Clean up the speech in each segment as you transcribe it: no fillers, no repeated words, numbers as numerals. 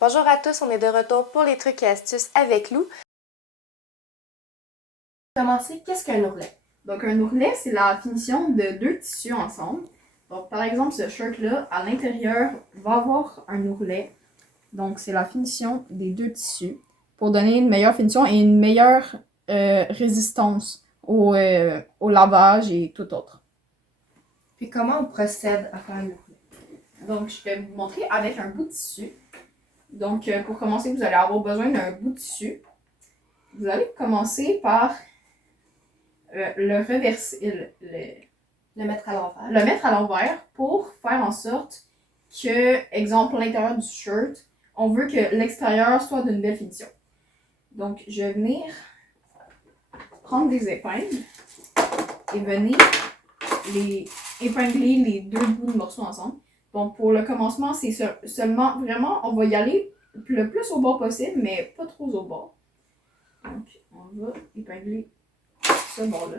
Bonjour à tous, on est de retour pour les trucs et astuces avec Lou. Pour commencer, qu'est-ce qu'un ourlet? Donc un ourlet, c'est la finition de deux tissus ensemble. Donc par exemple, ce shirt-là, à l'intérieur, va avoir un ourlet. Donc c'est la finition des deux tissus pour donner une meilleure finition et une meilleure résistance au lavage et tout autre. Puis comment on procède à faire un ourlet? Donc je vais vous montrer avec un bout de tissu. Donc pour commencer, vous allez avoir besoin d'un bout de tissu. Vous allez commencer par le reverser, Le mettre à l'envers. le mettre à l'envers pour faire en sorte que, exemple, l'intérieur du shirt, on veut que l'extérieur soit d'une belle finition. Donc, je vais venir prendre des épingles et venir les épingler les deux bouts de morceaux ensemble. Donc, pour le commencement, c'est seulement, vraiment, on va y aller le plus au bord possible, mais pas trop au bord. Donc, on va épingler ce bord-là.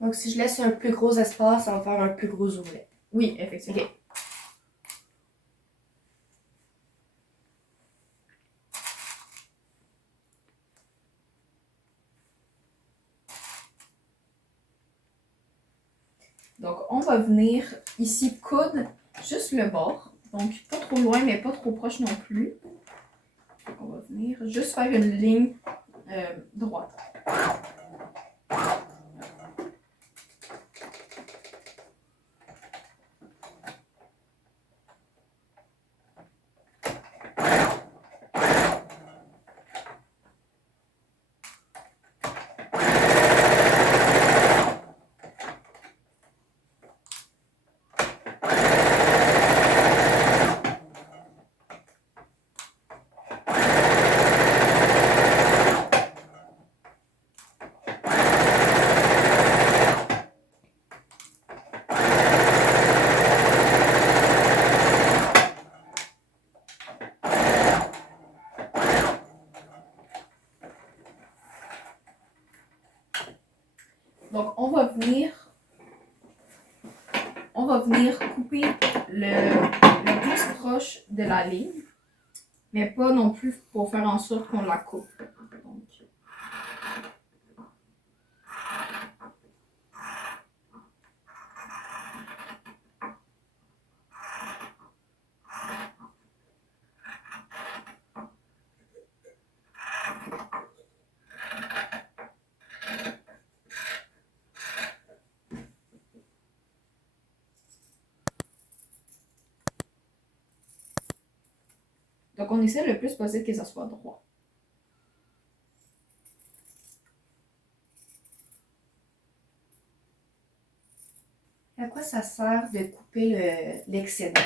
Donc si je laisse un plus gros espace, ça va faire un plus gros ourlet. Oui, effectivement. Ok. Donc, on va venir ici coudre juste le bord. Donc, pas trop loin, mais pas trop proche non plus. On va venir juste faire une ligne droite. Donc, on va venir couper le plus proche de la ligne, mais pas non plus pour faire en sorte qu'on la coupe. Donc, donc, on essaie le plus possible que ça soit droit. À quoi ça sert de couper l'excédent?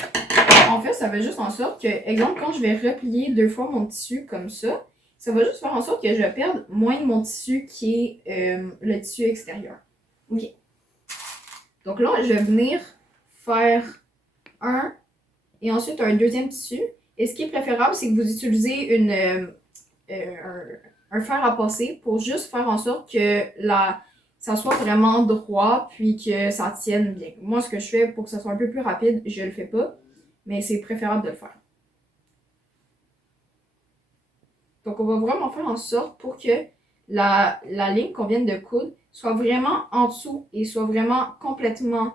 En fait, ça fait juste en sorte que, exemple, quand je vais replier deux fois mon tissu comme ça va juste faire en sorte que je perde moins de mon tissu qui est le tissu extérieur. Ok. Donc là, je vais venir faire un et ensuite un deuxième tissu. Et ce qui est préférable, c'est que vous utilisez un fer à passer pour juste faire en sorte que ça soit vraiment droit puis que ça tienne bien. Moi, ce que je fais pour que ça soit un peu plus rapide, je le fais pas, mais c'est préférable de le faire. Donc, on va vraiment faire en sorte pour que la ligne qu'on vient de coudre soit vraiment en dessous et soit vraiment complètement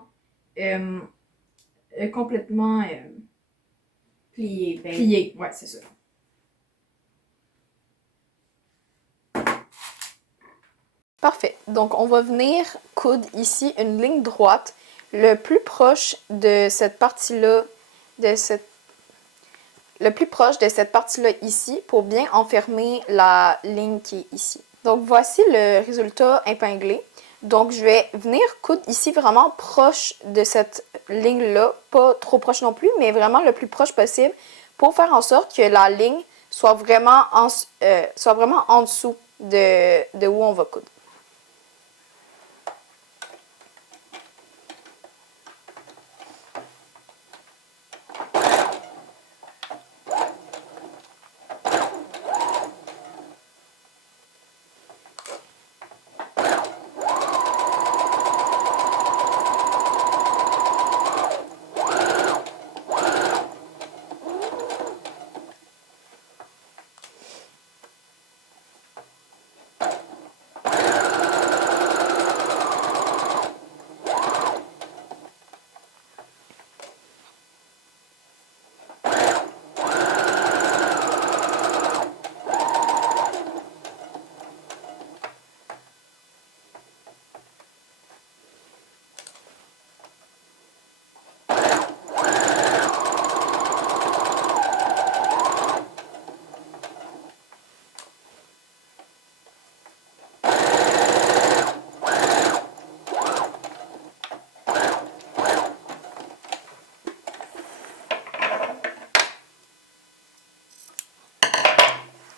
Plié. Ben, pliée. Ouais, c'est ça. Parfait. Donc, on va venir coudre ici une ligne droite le plus proche de cette partie-là, le plus proche de cette partie-là ici pour bien enfermer la ligne qui est ici. Donc, voici le résultat épinglé. Donc, je vais venir coudre ici vraiment proche de cette ligne-là, pas trop proche non plus, mais vraiment le plus proche possible pour faire en sorte que la ligne soit vraiment en dessous de où on va coudre.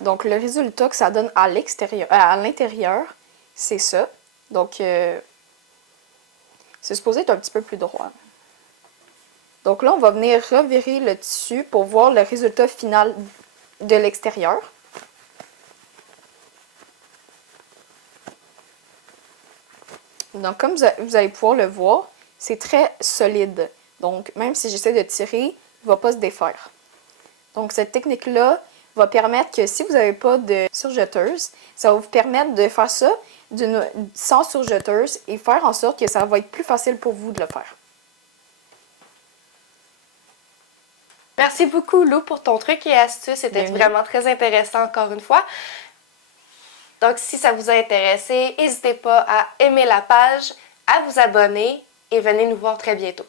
Donc, le résultat que ça donne à l'intérieur, c'est ça. Donc, c'est supposé être un petit peu plus droit. Donc là, on va venir revirer le tissu pour voir le résultat final de l'extérieur. Donc, comme vous allez pouvoir le voir, c'est très solide. Donc, même si j'essaie de tirer, il ne va pas se défaire. Donc, cette technique-là va permettre que si vous n'avez pas de surjeteuse, ça va vous permettre de faire ça sans surjeteuse et faire en sorte que ça va être plus facile pour vous de le faire. Merci beaucoup, Lou, pour ton truc et astuce. C'était Bienvenue. vraiment très intéressant encore une fois. Donc, si ça vous a intéressé, n'hésitez pas à aimer la page, à vous abonner et venez nous voir très bientôt.